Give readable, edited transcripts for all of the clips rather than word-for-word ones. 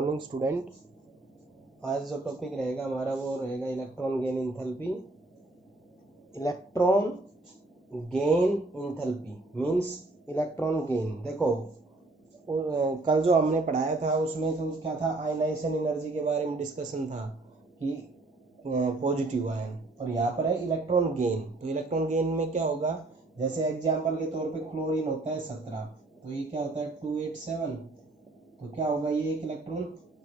Morning student. आज जो topic रहेगा हमारा वो रहेगा electron gain enthalpy. Electron gain enthalpy means electron gain. देखो कल जो हमने पढ़ाया था उसमें तो क्या था, आयनाइजेशन एनर्जी के बारे में डिस्कशन था कि पॉजिटिव आयन, और यहाँ पर है इलेक्ट्रॉन गेन। तो इलेक्ट्रॉन गेन में क्या होगा, जैसे एग्जाम्पल के तौर पे क्लोरीन होता है 17, तो ये क्या होता है 287, तो क्या होगा ये एक इलेक्ट्रॉन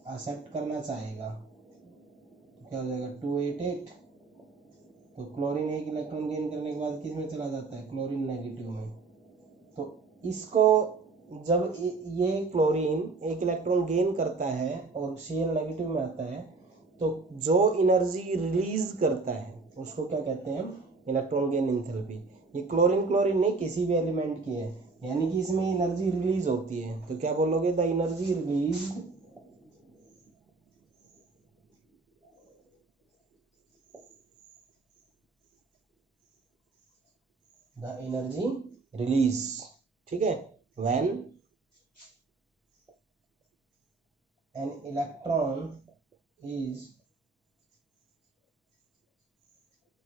एक्सेप्ट करना चाहेगा तो क्या हो जाएगा 288। तो क्लोरीन एक इलेक्ट्रॉन गेन करने के बाद किस में चला जाता है, क्लोरीन नेगेटिव में। तो इसको जब ये क्लोरीन एक इलेक्ट्रॉन गेन करता है और Cl नेगेटिव में आता है, तो जो एनर्जी रिलीज करता है उसको क्या कहते हैं हम, इलेक्ट्रॉन गेन इंथैल्पी। ये क्लोरीन क्लोरीन नहीं, किसी भी एलिमेंट की है, यानी कि इसमें एनर्जी रिलीज होती है, तो क्या बोलोगे, द एनर्जी रिलीज ठीक है, when an electron is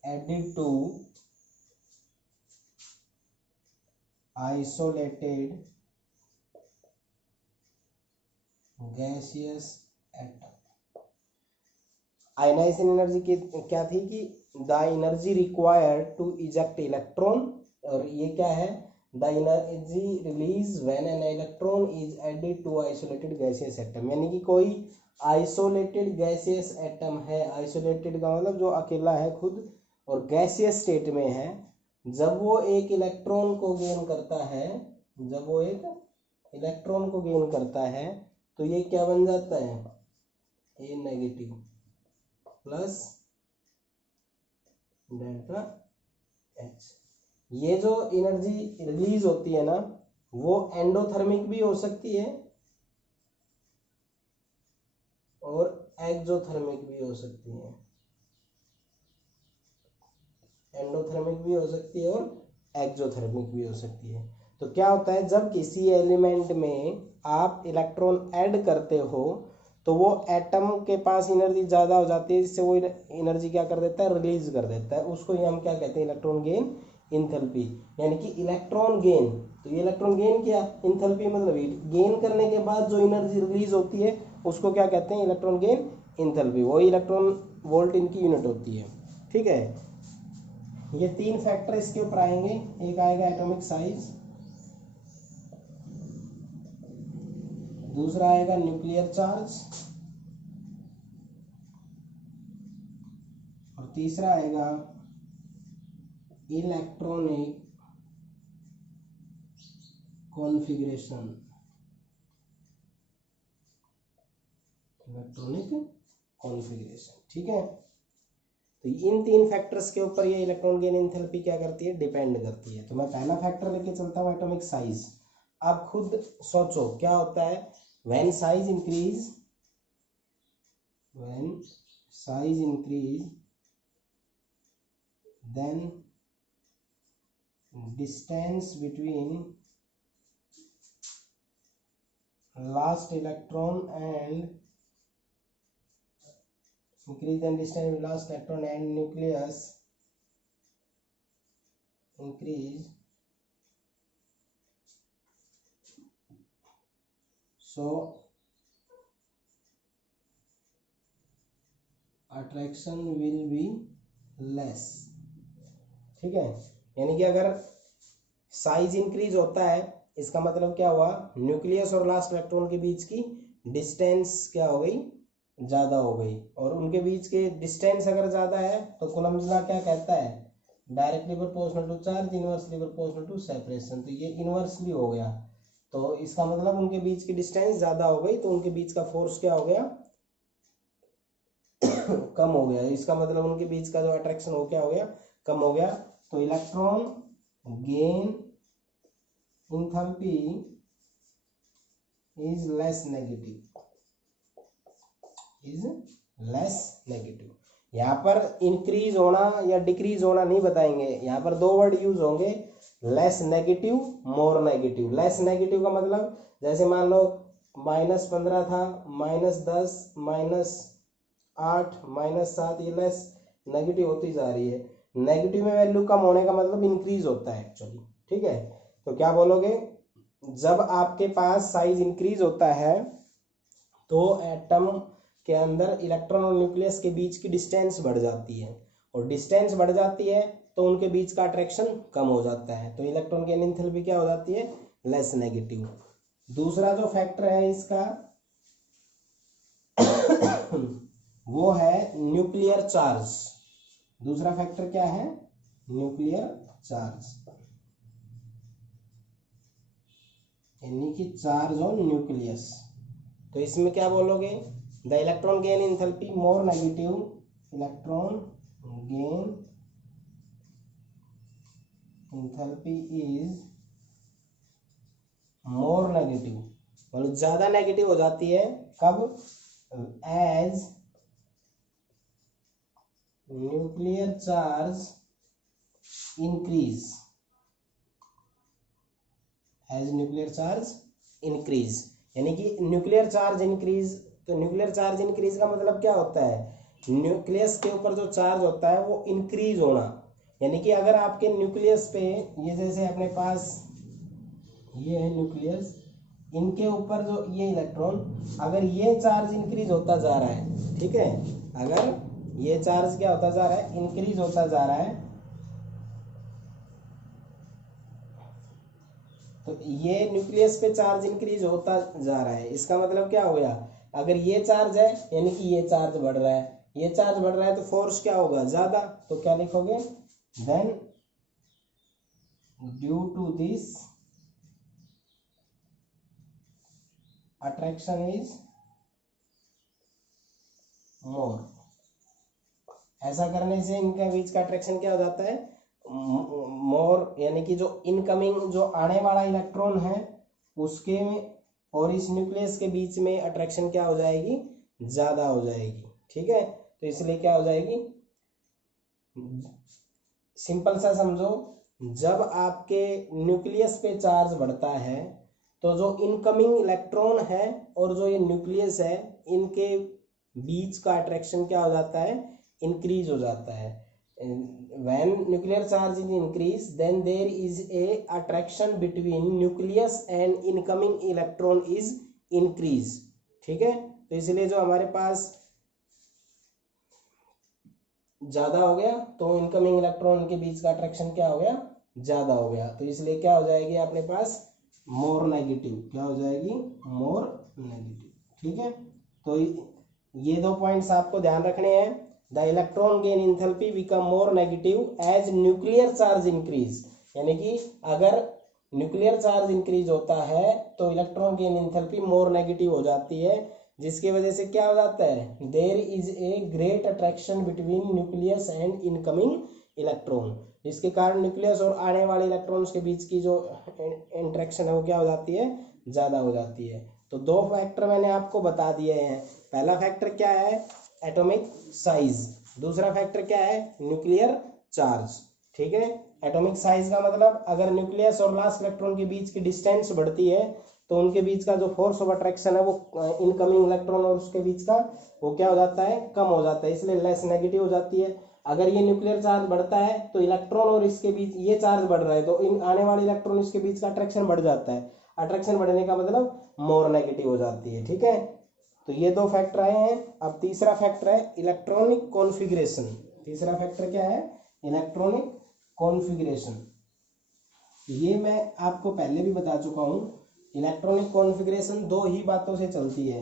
added to isolated gaseous atom। Ionization energy की क्या थी कि the energy required to eject electron, और ये क्या है, the energy release when an electron is added to isolated gaseous atom. यानी कि कोई आइसोलेटेड गैसियस एटम है, आइसोलेटेड का मतलब जो अकेला है खुद और गैसियस स्टेट में है, जब वो एक इलेक्ट्रॉन को गेन करता है, तो ये क्या बन जाता है, ए नेगेटिव प्लस डेल्टा एच। ये जो एनर्जी रिलीज होती है ना, वो एंडोथर्मिक भी हो सकती है और एक्सोथर्मिक भी हो सकती है, एंडोथर्मिक भी हो सकती है और एक्सोथर्मिक भी हो सकती है। तो क्या होता है, जब किसी एलिमेंट में आप इलेक्ट्रॉन ऐड करते हो तो वो एटम के पास एनर्जी ज़्यादा हो जाती है, जिससे वो एनर्जी क्या कर देता है, रिलीज कर देता है। उसको ही हम क्या कहते हैं, इलेक्ट्रॉन गेन इंथैल्पी। यानी कि इलेक्ट्रॉन गेन, तो ये इलेक्ट्रॉन गेन किया, इंथैल्पी मतलब गेन करने के बाद जो एनर्जी रिलीज होती है उसको क्या कहते हैं, इलेक्ट्रॉन गेन इंथैल्पी। वही इलेक्ट्रॉन वोल्ट इनकी यूनिट होती है। ठीक है, ये तीन फैक्टर इसके ऊपर आएंगे। एक आएगा एटॉमिक साइज, दूसरा आएगा न्यूक्लियर चार्ज, और तीसरा आएगा इलेक्ट्रॉनिक कॉन्फ़िगरेशन। ठीक है, तो इन तीन फैक्टर्स के ऊपर ये इलेक्ट्रॉन गेन एंथैल्पी क्या करती है, डिपेंड करती है। तो मैं पहला फैक्टर लेके चलता हूँ, एटॉमिक साइज। आप खुद सोचो क्या होता है, when size increase then distance between last electron and nucleus increase, so attraction will be less। ठीक है, यानी कि अगर साइज इंक्रीज होता है, इसका मतलब क्या हुआ, न्यूक्लियस और लास्ट इलेक्ट्रॉन के बीच की डिस्टेंस क्या हो गई, ज़्यादा हो गई। और उनके बीच के डिस्टेंस अगर ज़्यादा है तो कूलम्ब्स लॉ क्या कहता है, directly proportional to charge, inversely proportional to separation. तो ये इनवर्सली हो गया, तो इसका मतलब उनके बीच की डिस्टेंस ज़्यादा हो गई, तो उनके बीच का फोर्स क्या हो गया, कम हो गया। इसका मतलब उनके बीच का जो अट्रैक्शन हो क्या हो गया, कम हो गया। तो electron gain enthalpy is less negative. यहाँ पर इंक्रीज होना या डिक्रीज होना नहीं बताएंगे, यहाँ पर दो वर्ड यूज होंगे, less negative, more negative. Less negative का मतलब जैसे मान लो -15 था, -10, -8, -7, ये लेस नेगेटिव होती जा रही है। नेगेटिव में वैल्यू कम होने का मतलब इंक्रीज होता है एक्चुअली, ठीक है। तो क्या बोलोगे, जब आपके पास साइज इंक्रीज होता है तो एटम के अंदर इलेक्ट्रॉन और न्यूक्लियस के बीच की डिस्टेंस बढ़ जाती है, और डिस्टेंस बढ़ जाती है तो उनके बीच का अट्रैक्शन कम हो जाता है, तो इलेक्ट्रॉन की एंथैल्पी क्या हो जाती है, लेस नेगेटिव। दूसरा जो फैक्टर है इसका वो है न्यूक्लियर चार्ज। दूसरा फैक्टर क्या है, न्यूक्लियर चार्ज, यानी कि चार्ज ऑन न्यूक्लियस। तो इसमें क्या बोलोगे, the electron gain enthalpy more negative, electron gain enthalpy is more negative, मतलब ज्यादा नेगेटिव हो जाती है कब, as nuclear charge increase, as nuclear charge increase, यानी कि न्यूक्लियर चार्ज इंक्रीज। तो न्यूक्लियर चार्ज इंक्रीज का मतलब क्या होता है, न्यूक्लियस के ऊपर जो चार्ज होता है वो इंक्रीज होना, यानी कि अगर आपके न्यूक्लियस पे, ये जैसे अपने पास ये है न्यूक्लियस, इनके ऊपर जो ये इलेक्ट्रॉन, अगर ये चार्ज इंक्रीज होता जा रहा है, ठीक है, अगर ये चार्ज क्या होता जा रहा है, इंक्रीज होता जा रहा है, तो ये न्यूक्लियस पे चार्ज इंक्रीज होता जा रहा है, इसका मतलब क्या हो गया, अगर ये चार्ज है यानी कि ये चार्ज बढ़ रहा है, ये चार्ज बढ़ रहा है तो फोर्स क्या होगा, ज्यादा। तो क्या लिखोगे, then due to this attraction is more. ऐसा करने से इनके बीच का अट्रैक्शन क्या हो जाता है, मोर, यानी कि जो इनकमिंग, जो आने वाला इलेक्ट्रॉन है उसके में और इस न्यूक्लियस के बीच में अट्रैक्शन क्या हो जाएगी, ज्यादा हो जाएगी, ठीक है। तो इसलिए क्या हो जाएगी, सिंपल सा समझो, जब आपके न्यूक्लियस पे चार्ज बढ़ता है तो जो इनकमिंग इलेक्ट्रॉन है और जो ये न्यूक्लियस है, इनके बीच का अट्रैक्शन क्या हो जाता है, इंक्रीज हो जाता है। when nuclear charge is increased then there is a attraction between nucleus and incoming electron is increase, ठीक है। तो इसलिए जो हमारे पास ज्यादा हो गया तो इनकमिंग इलेक्ट्रॉन के बीच का अट्रैक्शन क्या हो गया, ज्यादा हो गया, तो इसलिए क्या हो जाएगी अपने पास, मोर नेगेटिव, क्या हो जाएगी, मोर नेगेटिव, ठीक है। तो ये दो पॉइंट्स आपको ध्यान रखने हैं, the electron gain enthalpy become more negative as nuclear charge increase, यानी कि अगर न्यूक्लियर चार्ज इंक्रीज होता है तो electron gain enthalpy more negative हो जाती है, जिसकी वजह से क्या हो जाता है, there is a great attraction between nucleus and incoming electron, जिसके कारण न्यूक्लियस और आने वाले इलेक्ट्रॉन्स के बीच की जो इंटरेक्शन है वो क्या हो जाती है, ज़्यादा हो जाती है। तो दो फैक्टर मैंने आपको बता दिए हैं, पहला फैक्टर क्या है, एटॉमिक साइज, दूसरा फैक्टर क्या है, न्यूक्लियर चार्ज, ठीक है। एटॉमिक साइज का मतलब अगर न्यूक्लियस और लास्ट इलेक्ट्रॉन के बीच की डिस्टेंस बढ़ती है तो उनके बीच का जो फोर्स ऑफ अट्रैक्शन है वो इनकमिंग इलेक्ट्रॉन और उसके बीच का वो क्या हो जाता है, कम हो जाता है, इसलिए लेस नेगेटिव हो जाती है। अगर ये न्यूक्लियर चार्ज बढ़ता है तो इलेक्ट्रॉन और इसके बीच ये चार्ज बढ़ रहा है तो इन आने वाले इलेक्ट्रॉन इसके बीच का अट्रैक्शन बढ़ जाता है, अट्रैक्शन बढ़ने का मतलब मोर नेगेटिव हो जाती है, ठीक है। तो ये दो फैक्टर आए हैं। अब तीसरा फैक्टर है इलेक्ट्रॉनिक कॉन्फ़िगरेशन। तीसरा फैक्टर क्या है, इलेक्ट्रॉनिक कॉन्फ़िगरेशन। ये मैं आपको पहले भी बता चुका हूं, इलेक्ट्रॉनिक कॉन्फ़िगरेशन दो ही बातों से चलती है,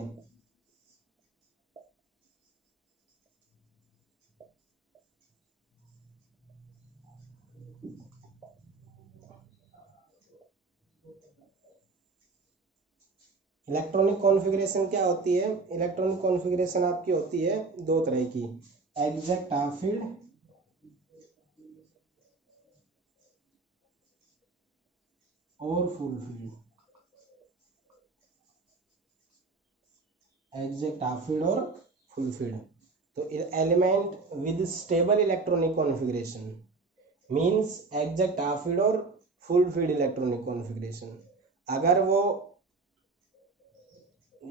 इलेक्ट्रॉनिक कॉन्फ़िगरेशन क्या होती है, इलेक्ट्रॉनिक कॉन्फ़िगरेशन आपकी होती है दो तरह की, एग्जैक्ट हाफ फील्ड और full field, exact half field और फुल फील्ड। तो element with stable electronic configuration means exact half field और फुल फील्ड इलेक्ट्रॉनिक कॉन्फ़िगरेशन। अगर वो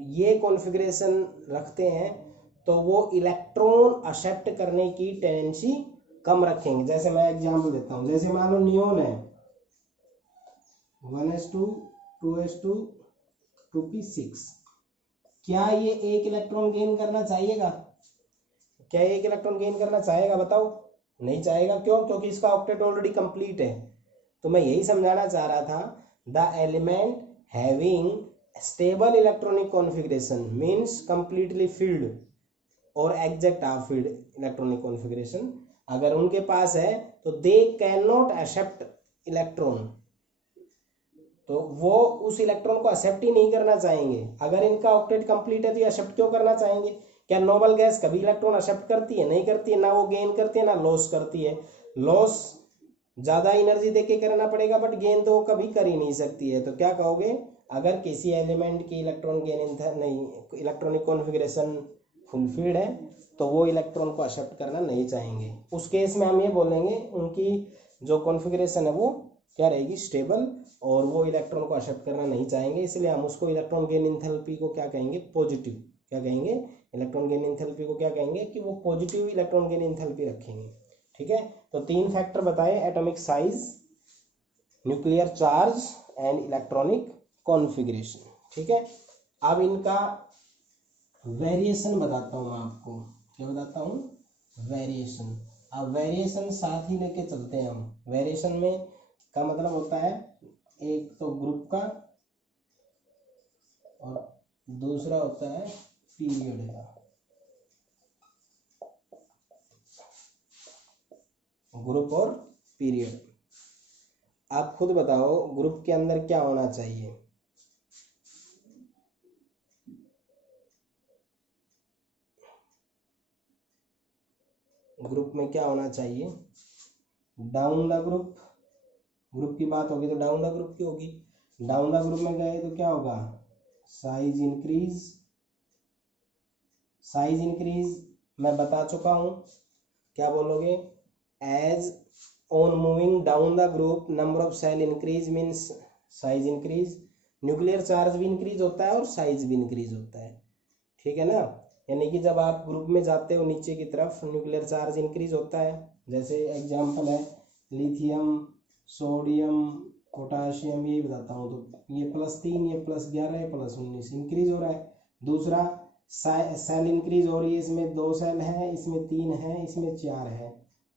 ये कॉन्फ़िगरेशन रखते हैं तो वो इलेक्ट्रॉन एक्सेप्ट करने की टेंडेंसी कम रखेंगे। जैसे मैं एग्जांपल देता हूँ, जैसे मान लो नियोन है 1s2 2s2 2p6, क्या ये एक इलेक्ट्रॉन गेन करना चाहिएगा? क्या एक इलेक्ट्रॉन गेन करना चाहेगा बताओ? नहीं चाहेगा। क्यों? क्योंकि इसका ऑक्टेट ऑलरेडी कंप्लीट है। तो मैं यही समझाना चाह रहा था, the element having stable electronic configuration means completely filled और exact half filled electronic configuration अगर उनके पास है तो they can not accept electron, तो वो उस इलेक्ट्रॉन को एक्सेप्ट ही नहीं करना चाहेंगे। अगर इनका ऑक्टेट कंप्लीट है तो ये एक्सेप्ट क्यों करना चाहेंगे? क्या नोबल गैस कभी इलेक्ट्रॉन एक्सेप्ट करती है? नहीं करती है। ना वो गेन करती है ना लॉस करती है। लॉस ज़्यादा एनर्जी देके करना पड़ेगा, बट गेन तो वो कभी कर ही नहीं सकती है। तो क्या कहोगे? अगर किसी एलिमेंट की इलेक्ट्रॉन गेन नहीं इलेक्ट्रॉनिक कॉन्फ़िगरेशन फुलफिल्ड है तो वो इलेक्ट्रॉन को एक्सेप्ट करना नहीं चाहेंगे। उस केस में हम ये बोलेंगे उनकी जो कॉन्फ़िगरेशन है वो क्या रहेगी? स्टेबल, और वो इलेक्ट्रॉन को एक्सेप्ट करना नहीं चाहेंगे। इसलिए हम उसको इलेक्ट्रॉन गेन एंथैल्पी को क्या कहेंगे? पॉजिटिव। क्या कहेंगे? इलेक्ट्रॉन गेन एंथैल्पी को क्या कहेंगे? कि वो पॉजिटिव इलेक्ट्रॉन गेन एंथैल्पी रखेंगे। ठीक है, तो 3 फैक्टर बताए, atomic size, nuclear charge and electronic configuration. ठीक है, अब इनका वेरिएशन बताता हूँ मैं आपको। क्या बताता हूँ? वेरिएशन। अब वेरिएशन साथ ही लेके चलते हैं हम। वेरिएशन में का मतलब होता है एक तो ग्रुप का और दूसरा होता है पीरियड का। ग्रुप और पीरियड। आप खुद बताओ ग्रुप के अंदर क्या होना चाहिए? ग्रुप में क्या होना चाहिए? Down the group. ग्रुप की बात होगी तो डाउन द ग्रुप की होगी। डाउन द ग्रुप में गए तो क्या होगा? Size increase. साइज इंक्रीज मैं बता चुका हूँ। क्या बोलोगे? As on moving down the group number of shell increase means size increase. Nuclear charge भी इंक्रीज होता है और साइज भी इंक्रीज होता है। ठीक है ना? यानी कि जब आप ग्रुप में जाते हो नीचे की तरफ न्यूक्लियर चार्ज इंक्रीज होता है। जैसे एग्जांपल है लिथियम, सोडियम, पोटाशियम, ये बताता हूँ। तो ये +3, ये +11, ये +19 इंक्रीज हो रहा है। दूसरा सेल इंक्रीज हो रही है। इसमें 2 सेल हैं, इसमें 3 हैं, इसमें 4 है।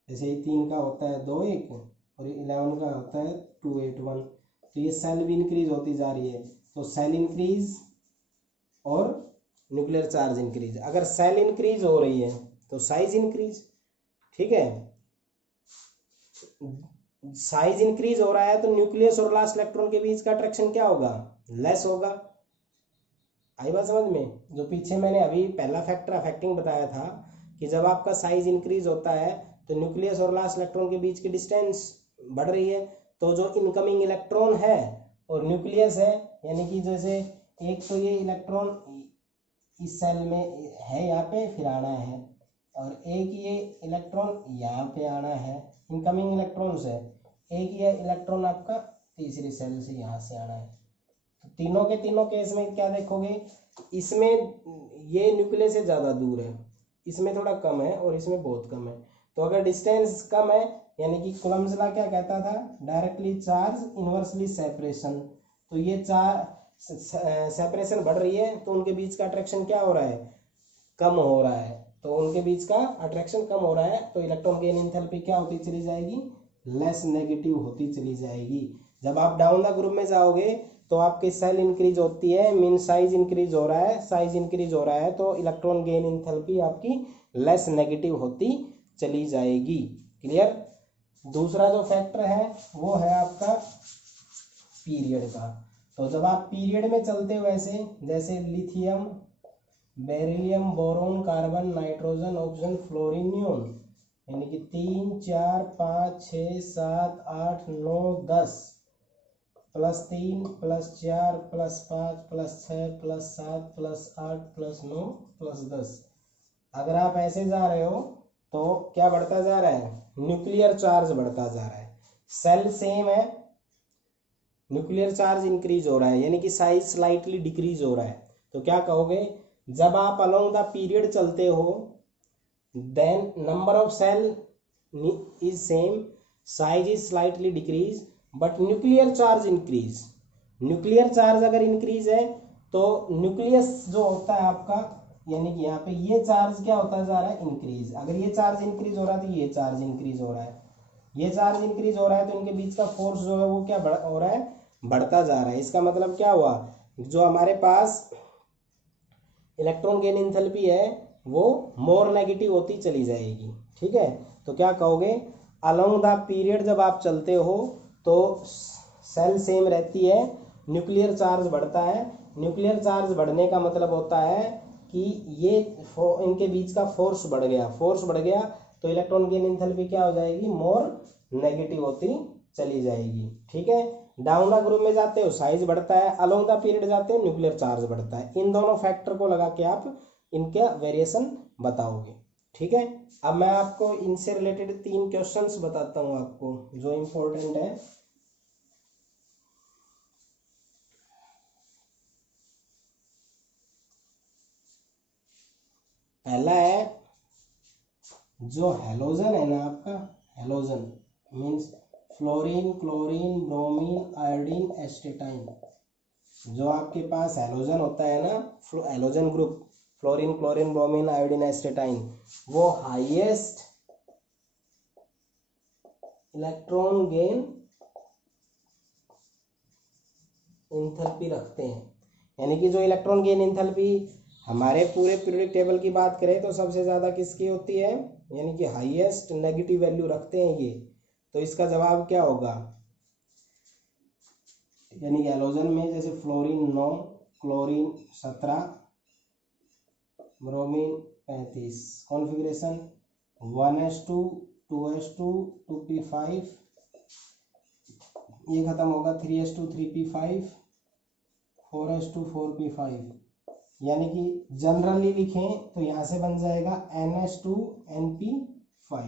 जैसे ये 3 का होता है 2 1 और 11 का होता है 2 8 1। तो ये सेल भी इंक्रीज होती जा रही है। तो सेल इंक्रीज और न्यूक्लियर चार्ज इंक्रीज। अगर सेल इंक्रीज हो रही है तो साइज इंक्रीज। ठीक है, साइज इंक्रीज हो रहा है तो न्यूक्लियस और लास्ट इलेक्ट्रॉन के बीच का अट्रैक्शन क्या होगा? लेस होगा। आई बात समझ में? जो पीछे मैंने अभी पहला फैक्टर अफेक्टिंग बताया था कि जब आपका साइज इंक्रीज होता है तो न्यूक्लियस और लास्ट इलेक्ट्रॉन के बीच की डिस्टेंस बढ़ रही है। तो जो इनकमिंग इलेक्ट्रॉन है और न्यूक्लियस है, यानी कि जैसे एक तो ये इलेक्ट्रॉन इस सेल में है, यहाँ पे फिर आना है, और एक ये इलेक्ट्रॉन यहाँ पे आना है, इनकमिंग इलेक्ट्रॉन्स है। एक ये इलेक्ट्रॉन आपका तीसरी सेल से यहाँ से आना है। तो तीनों के तीनों केस में क्या देखोगे? इसमें ये न्यूक्लियस से ज़्यादा दूर है, इसमें थोड़ा कम है और इसमें बहुत कम है। तो अगर डिस्टेंस कम है, यानी कि कूलम्ब्स लॉ क्या कहता था? Directly charge inversely separation. तो ये चार सेपरेशन बढ़ रही है तो उनके बीच का अट्रैक्शन क्या हो रहा है? कम हो रहा है। तो उनके बीच का अट्रैक्शन कम हो रहा है तो इलेक्ट्रॉन गेन एंथैल्पी क्या होती चली जाएगी? लेस नेगेटिव होती चली जाएगी। जब आप डाउन द ग्रुप में जाओगे तो आपकी सेल इंक्रीज होती है, मीन साइज इंक्रीज हो रहा है। साइज इंक्रीज हो रहा है तो इलेक्ट्रॉन गेन एंथैल्पी आपकी लेस नेगेटिव होती चली जाएगी। क्लियर? दूसरा जो फैक्टर है वो है आपका पीरियड का। तो जब आप पीरियड में चलते हो ऐसे, जैसे lithium, beryllium, boron, carbon, nitrogen, oxygen, fluorine, neon, यानी कि 3 4 5 6 7 8 9 10 +3 +4 +5 +6 +7 +8 +9 +10। अगर आप ऐसे जा रहे हो तो क्या बढ़ता जा रहा है? न्यूक्लियर चार्ज बढ़ता जा रहा है। सेल सेम है, न्यूक्लियर चार्ज इंक्रीज हो रहा है, यानी कि साइज स्लाइटली डिक्रीज हो रहा है। तो क्या कहोगे, जब आप अलोंग द पीरियड चलते हो then number of shell is same, size is slightly decrease but nuclear charge increase. Nuclear charge अगर इंक्रीज है तो न्यूक्लियस जो होता है आपका, यानी कि यहाँ पे ये चार्ज क्या होता जा रहा है, इंक्रीज। अगर ये चार्ज इंक्रीज हो रहा है तो ये चार्ज इंक्रीज हो रहा है, ये चार्ज इंक्रीज हो रहा है तो इनके बीच का फोर्स जो है वो क्या हो रहा है, बढ़ता जा रहा है। इसका मतलब क्या हुआ, जो हमारे पास इलेक्ट्रॉन गेन एंथैल्पी है वो मोर नेगेटिव होती चली जाएगी। ठीक है, तो क्या कहोगे, अलोंग द पीरियड जब आप चलते हो तो सेल सेम रहती है, न्यूक्लियर चार्ज बढ़ता है। न्यूक्लियर चार्ज बढ़ने का मतलब होता है कि ये इनके बीच का फोर्स बढ़ गया, फोर्स बढ़ गया तो इलेक्ट्रॉन गेन एंथैल्पी क्या हो जाएगी, मोर नेगेटिव होती चली जाएगी। ठीक है, डाउन द ग्रुप में जाते हो साइज बढ़ता है, अलोंग द पीरियड जाते हैं न्यूक्लियर चार्ज बढ़ता है। इन दोनों फैक्टर को लगा के आप इनका वेरिएशन बताओगे। ठीक है, अब मैं आपको इनसे रिलेटेड 3 क्वेश्चंस बताता हूं आपको जो इंपॉर्टेंट है। पहला है, जो हेलोजन है ना आपका, halogen means fluorine, chlorine, bromine, iodine, astatine. जो आपके पास हेलोजन होता है ना, halogen group, fluorine, chlorine, bromine, iodine, astatine, वो हाईएस्ट इलेक्ट्रॉन गेन एंथैल्पी रखते हैं। यानी कि जो इलेक्ट्रॉन गेन एंथैल्पी हमारे पूरे पीरियोडिक टेबल की बात करें तो सबसे ज़्यादा किसकी होती है, यानी कि हाईएस्ट नेगेटिव वैल्यू रखते हैं ये। तो इसका जवाब क्या होगा, यानी कि हेलोजन में जैसे fluorine 9, chlorine 17, bromine 35, configuration 1s2 2s2 2p5, ये खत्म होगा 3s2 3p5 4s2 4p5। यानी कि जनरली लिखें तो यहाँ से बन जाएगा ns2 np5।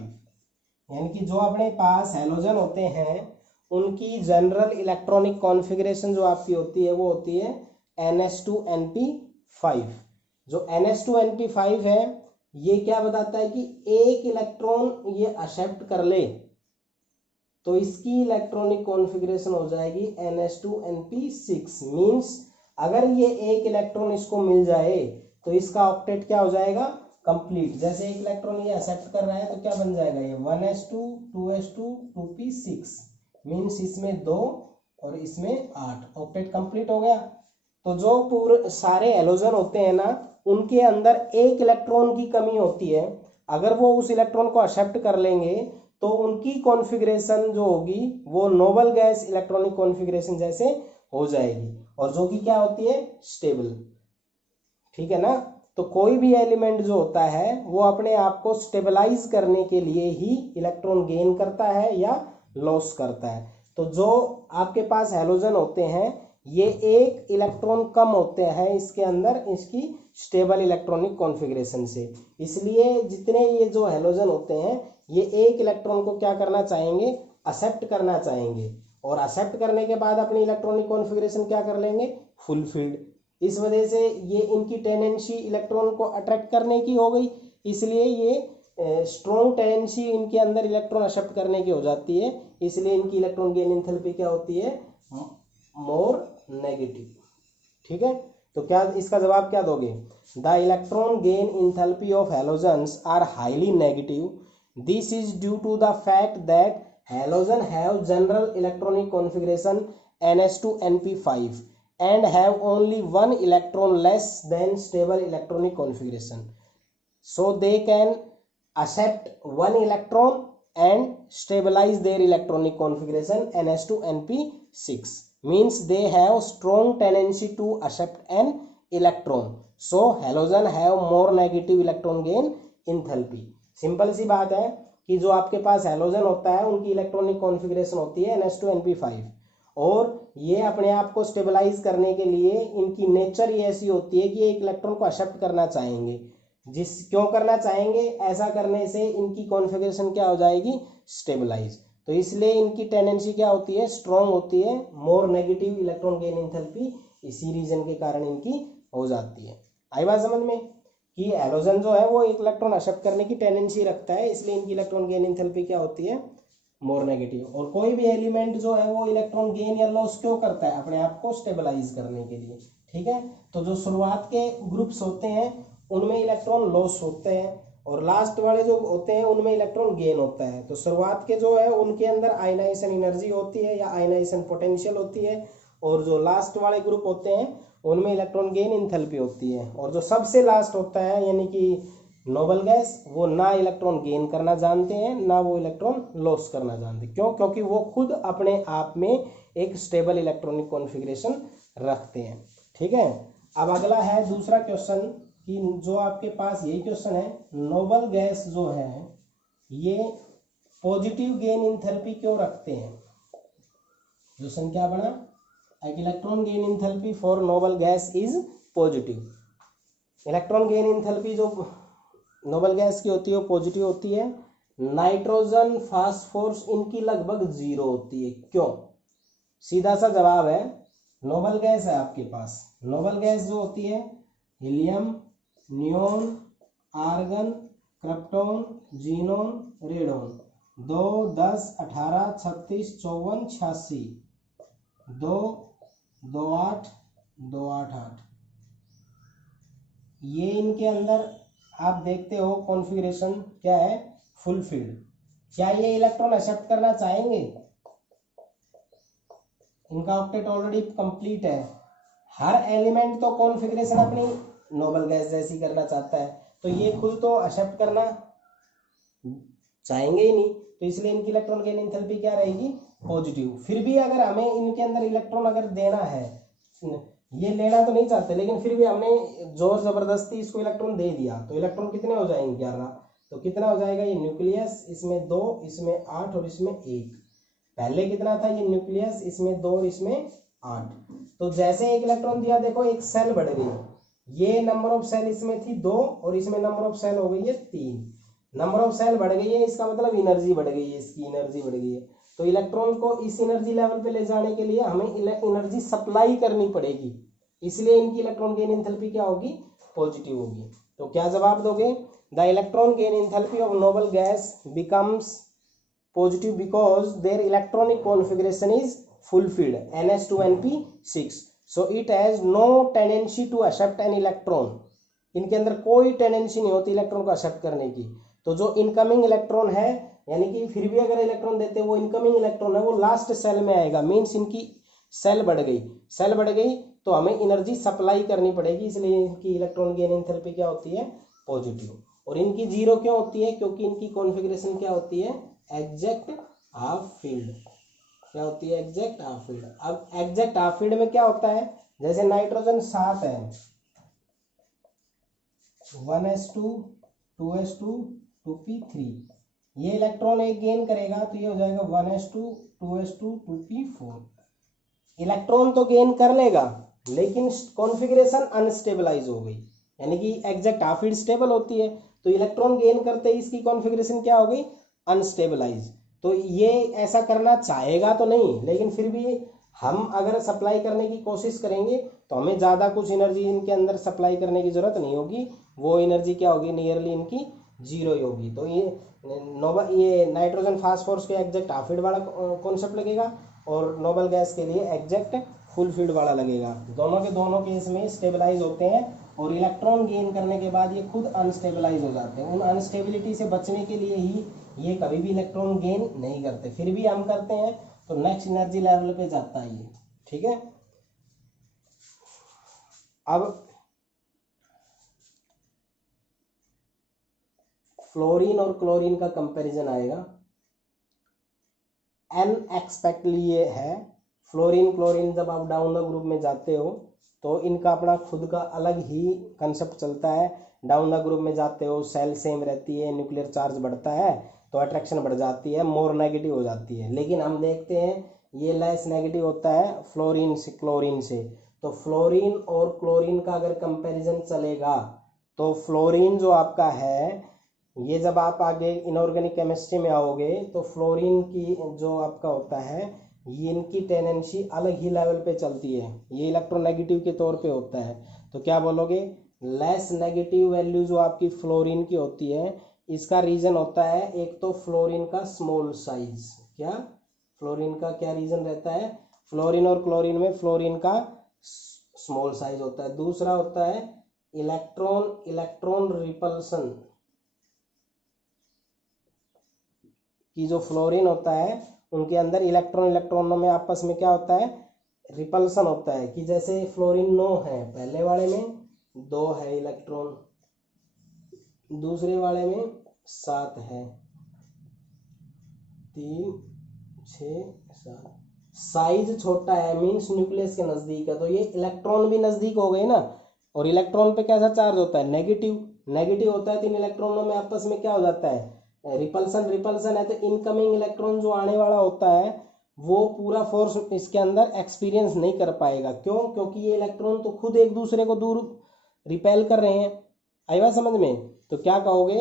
यानी कि जो अपने पास हेलोजन होते हैं उनकी जनरल इलेक्ट्रॉनिक कॉन्फ़िगरेशन जो आपकी होती है वो होती है ns2 np5। जो ns2 np5 है ये क्या बताता है कि एक इलेक्ट्रॉन ये एक्सेप्ट कर ले तो इसकी इलेक्ट्रॉनिक कॉन्फ़िगरेशन हो जाएगी ns2 np6। मीन्स अगर ये एक इलेक्ट्रॉन इसको मिल जाए तो इसका ऑक्टेट क्या हो जाएगा, कंप्लीट। जैसे एक इलेक्ट्रॉन ये एक्सेप्ट कर रहा है तो क्या बन जाएगा, ये 1s2 2s2 2p6, मीन्स इसमें 2 और इसमें 8, ऑक्टेट कंप्लीट हो गया। तो जो पूरे सारे हेलोजन होते हैं ना उनके अंदर एक इलेक्ट्रॉन की कमी होती है, अगर वो उस इलेक्ट्रॉन को एक्सेप्ट कर लेंगे तो उनकी कॉन्फ़िगरेशन जो होगी वो नोबल गैस इलेक्ट्रॉनिक कॉन्फ़िगरेशन जैसे हो जाएगी, और जो कि क्या होती है, स्टेबल। ठीक है ना, तो कोई भी एलिमेंट जो होता है वो अपने आप को स्टेबलाइज करने के लिए ही इलेक्ट्रॉन गेन करता है या लॉस करता है। तो जो आपके पास हेलोजन होते हैं ये एक इलेक्ट्रॉन कम होते हैं इसके अंदर इसकी स्टेबल इलेक्ट्रॉनिक कॉन्फ़िगरेशन से, इसलिए जितने ये जो हेलोजन होते हैं ये एक इलेक्ट्रॉन को क्या करना चाहेंगे, एक्सेप्ट करना चाहेंगे, और एक्सेप्ट करने के बाद अपनी इलेक्ट्रॉनिक कॉन्फ़िगरेशन क्या कर लेंगे, फुलफिल्ड। इस वजह से ये इनकी टेंडेंसी इलेक्ट्रॉन को अट्रैक्ट करने की हो गई, इसलिए ये स्ट्रॉन्ग टेंडेंसी इनके अंदर इलेक्ट्रॉन एक्सेप्ट करने की हो जाती है, इसलिए इनकी इलेक्ट्रॉन गेन एंथैल्पी क्या होती है, मोर नेगेटिव। ठीक है, तो क्या इसका जवाब क्या दोगे, the electron gain enthalpy of halogens are highly negative, this is due to the fact that halogen have general electronic configuration ns2 np5 and have only one electron less than stable electronic configuration, so they can accept one electron and stabilize their electronic configuration ns2 np6, means they have strong tendency to accept an electron, so halogen have more negative electron gain enthalpy। Simple सी बात है कि जो आपके पास halogen होता है उनकी electronic configuration होती है ns2 np5, और ये अपने आप को स्टेबलाइज करने के लिए इनकी नेचर ये ऐसी होती है कि एक इलेक्ट्रॉन को एक्सेप्ट करना चाहेंगे। क्यों करना चाहेंगे, ऐसा करने से इनकी कॉन्फ़िगरेशन क्या हो जाएगी, स्टेबलाइज। तो इसलिए इनकी टेंडेंसी क्या होती है, स्ट्रॉन्ग होती है, मोर नेगेटिव इलेक्ट्रॉन गेन एंथैल्पी, इसी रीजन के कारण इनकी हो जाती है। आई बात समझ में कि हैलोजन जो है वो एक इलेक्ट्रॉन एक्सेप्ट करने की टेंडेंसी रखता है, इसलिए इनकी इलेक्ट्रॉन गेन एंथैल्पी क्या होती है, मोर नेगेटिव। और कोई भी एलिमेंट जो है वो इलेक्ट्रॉन गेन या लॉस क्यों करता है, अपने आप को स्टेबलाइज करने के लिए। ठीक है, तो जो शुरुआत के ग्रुप्स होते हैं उनमें इलेक्ट्रॉन लॉस होते हैं और लास्ट वाले जो होते हैं उनमें इलेक्ट्रॉन गेन होता है। तो शुरुआत के जो है उनके अंदर आयनाइजेशन एनर्जी होती है या आयनाइजेशन पोटेंशियल होती है, और जो लास्ट वाले ग्रुप होते हैं उनमें इलेक्ट्रॉन गेन एंथैल्पी होती है। और जो सबसे लास्ट होता है यानी कि नोबल गैस, वो ना इलेक्ट्रॉन गेन करना जानते हैं ना वो इलेक्ट्रॉन लॉस करना जानते। क्यों? क्योंकि वो खुद अपने आप में एक स्टेबल इलेक्ट्रॉनिक कॉन्फ़िगरेशन रखते हैं। ठीक है, अब अगला है दूसरा क्वेश्चन कि जो आपके पास यही क्वेश्चन है, नोबल गैस जो है ये पॉजिटिव गेन एंथैल्पी क्यों रखते हैं। क्वेश्चन क्या बना, एक electron gain enthalpy for noble gas is positive. Electron gain enthalpy जो नोबल गैस की होती है वो पॉजिटिव होती है। नाइट्रोजन फास्फोरस इनकी लगभग जीरो होती है। क्यों? सीधा सा जवाब है, नोबल गैस है आपके पास, नोबल गैस जो होती है helium, neon, argon, krypton, xenon, radon, 2, 10, 18, 36, 54, 86, 2, 2, 8, 2, 8, 8, ये इनके अंदर आप देखते हो कॉन्फ़िगरेशन क्या है, फुलफिल्ड। क्या ये इलेक्ट्रॉन एक्सेप्ट करना चाहेंगे? इनका ऑक्टेट ऑलरेडी कंप्लीट है। हर एलिमेंट तो कॉन्फ़िगरेशन अपनी नोबल गैस जैसी करना चाहता है, तो ये खुद तो एक्सेप्ट करना चाहेंगे ही नहीं, तो इसलिए इनकी इलेक्ट्रॉन गेन एंथैल्पी क्या रहेगी, पॉजिटिव। फिर भी अगर हमें इनके अंदर इलेक्ट्रॉन अगर देना है, ये लेना तो नहीं चाहते लेकिन फिर भी हमने जोर जबरदस्ती इसको इलेक्ट्रॉन दे दिया, तो इलेक्ट्रॉन कितने हो जाएंगे, 11। तो कितना हो जाएगा, ये न्यूक्लियस, इसमें 2, इसमें 8 और इसमें 1। पहले कितना था, ये न्यूक्लियस, इसमें 2 और इसमें 8। तो जैसे एक इलेक्ट्रॉन दिया, देखो एक सेल बढ़ गई, ये नंबर ऑफ सेल इसमें थी 2 और इसमें नंबर ऑफ सेल हो गई है 3। नंबर ऑफ सेल बढ़ गई है, इसका मतलब एनर्जी बढ़ गई है, इसकी एनर्जी बढ़ गई है। तो इलेक्ट्रॉन को इस एनर्जी लेवल पे ले जाने के लिए हमें एनर्जी सप्लाई करनी पड़ेगी, इसलिए इनकी इलेक्ट्रॉन गेन एंथैल्पी क्या होगी, पॉजिटिव होगी। तो क्या जवाब दोगे, the electron gain enthalpy of noble gas becomes positive because their electronic configuration is fulfilled, ns2np6, so it has no tendency to accept an electron। इनके अंदर कोई टेंडेंसी नहीं होती इलेक्ट्रॉन को एक्सेप्ट करने की। तो जो इनकमिंग इलेक्ट्रॉन है, यानी कि फिर भी अगर इलेक्ट्रॉन देते हैं, वो इनकमिंग इलेक्ट्रॉन है वो लास्ट सेल में आएगा, मीन्स इनकी सेल बढ़ गई, सेल बढ़ गई तो हमें एनर्जी सप्लाई करनी पड़ेगी, इसलिए इनकी इलेक्ट्रॉन गेन एंथैल्पी क्या होती है, पॉजिटिव। और इनकी जीरो क्यों होती है, क्योंकि इनकी कॉन्फ़िगरेशन क्या होती है, एग्जैक्ट हाफ फील्ड। क्या होती है, एग्जैक्ट हाफ फील्ड। अब एग्जैक्ट हाफ फील्ड में क्या होता है, जैसे नाइट्रोजन 7 है, 1s2 2s2 2p3, ये इलेक्ट्रॉन एक गेन करेगा तो ये हो जाएगा 1s2 2s2 2p4। इलेक्ट्रॉन तो गेन कर लेगा लेकिन कॉन्फ़िगरेशन अनस्टेबलाइज हो गई, यानी कि एग्जैक्ट हाफ फील्ड स्टेबल होती है, तो इलेक्ट्रॉन गेन करते ही इसकी कॉन्फ़िगरेशन क्या हो गई, अनस्टेबलाइज। तो ये ऐसा करना चाहेगा तो नहीं, लेकिन फिर भी हम अगर सप्लाई करने की कोशिश करेंगे तो हमें ज़्यादा कुछ एनर्जी इनके अंदर सप्लाई करने की ज़रूरत नहीं होगी, वो एनर्जी क्या होगी, नियरली इनकी जीरो ही होगी। तो ये नाइट्रोजन फास्फोरस के एग्जैक्ट हाफ फील्ड वाला कॉन्सेप्ट लगेगा और नोबल गैस के लिए एग्जैक्ट फुल फील्ड वाला लगेगा। दोनों के दोनों केस में स्टेबलाइज होते हैं और इलेक्ट्रॉन गेन करने के बाद ये खुद अनस्टेबलाइज हो जाते हैं। उन अनस्टेबिलिटी से बचने के लिए ही ये कभी भी इलेक्ट्रॉन गेन नहीं करते, फिर भी हम करते हैं तो नेक्स्ट एनर्जी लेवल पे जाता है ये। ठीक है, अब फ्लोरीन और क्लोरीन का कंपैरिजन आएगा। अनएक्सपेक्टली ये है, फ्लोरीन क्लोरीन जब आप डाउन द ग्रुप में जाते हो तो इनका अपना खुद का अलग ही कंसेप्ट चलता है। डाउन द ग्रुप में जाते हो, सेल सेम रहती है, न्यूक्लियर चार्ज बढ़ता है तो अट्रैक्शन बढ़ जाती है, मोर नेगेटिव हो जाती है। लेकिन हम देखते हैं ये लेस नेगेटिव होता है फ्लोरीन से, क्लोरीन से। तो फ्लोरीन और क्लोरीन का अगर कंपैरिजन चलेगा तो फ्लोरीन जो आपका है, ये जब आप आगे इनऑर्गेनिक केमिस्ट्री में आओगे तो फ्लोरीन की जो आपका होता है, ये इनकी टेंडेंसी अलग ही लेवल पे चलती है, ये इलेक्ट्रोनेगेटिव के तौर पे होता है। तो क्या बोलोगे, लेस नेगेटिव वैल्यू जो आपकी फ्लोरीन की होती है, इसका रीजन होता है एक तो फ्लोरीन का स्मॉल साइज। क्या फ्लोरीन का क्या रीजन रहता है, फ्लोरीन और क्लोरीन में फ्लोरीन का स्मॉल साइज होता है। दूसरा होता है इलेक्ट्रॉन रिपल्सन, कि जो फ्लोरीन होता है उनके अंदर इलेक्ट्रॉनों में आपस में क्या होता है, रिपल्सन होता है। कि जैसे फ्लोरीन 9 है, पहले वाले में 2 है इलेक्ट्रॉन, दूसरे वाले में 7 है, 3 6 7। साइज छोटा है मीन्स न्यूक्लियस के नजदीक है, तो ये इलेक्ट्रॉन भी नजदीक हो गए ना। और इलेक्ट्रॉन पे कैसा चार्ज होता है, नेगेटिव होता है। तो इन इलेक्ट्रॉनों में आपस में क्या हो जाता है, रिपल्सन है। तो इनकमिंग इलेक्ट्रॉन जो आने वाला होता है वो पूरा फोर्स इसके अंदर एक्सपीरियंस नहीं कर पाएगा। क्यों, क्योंकि ये इलेक्ट्रॉन तो खुद एक दूसरे को दूर रिपेल कर रहे हैं। आई बात समझ में। तो क्या कहोगे,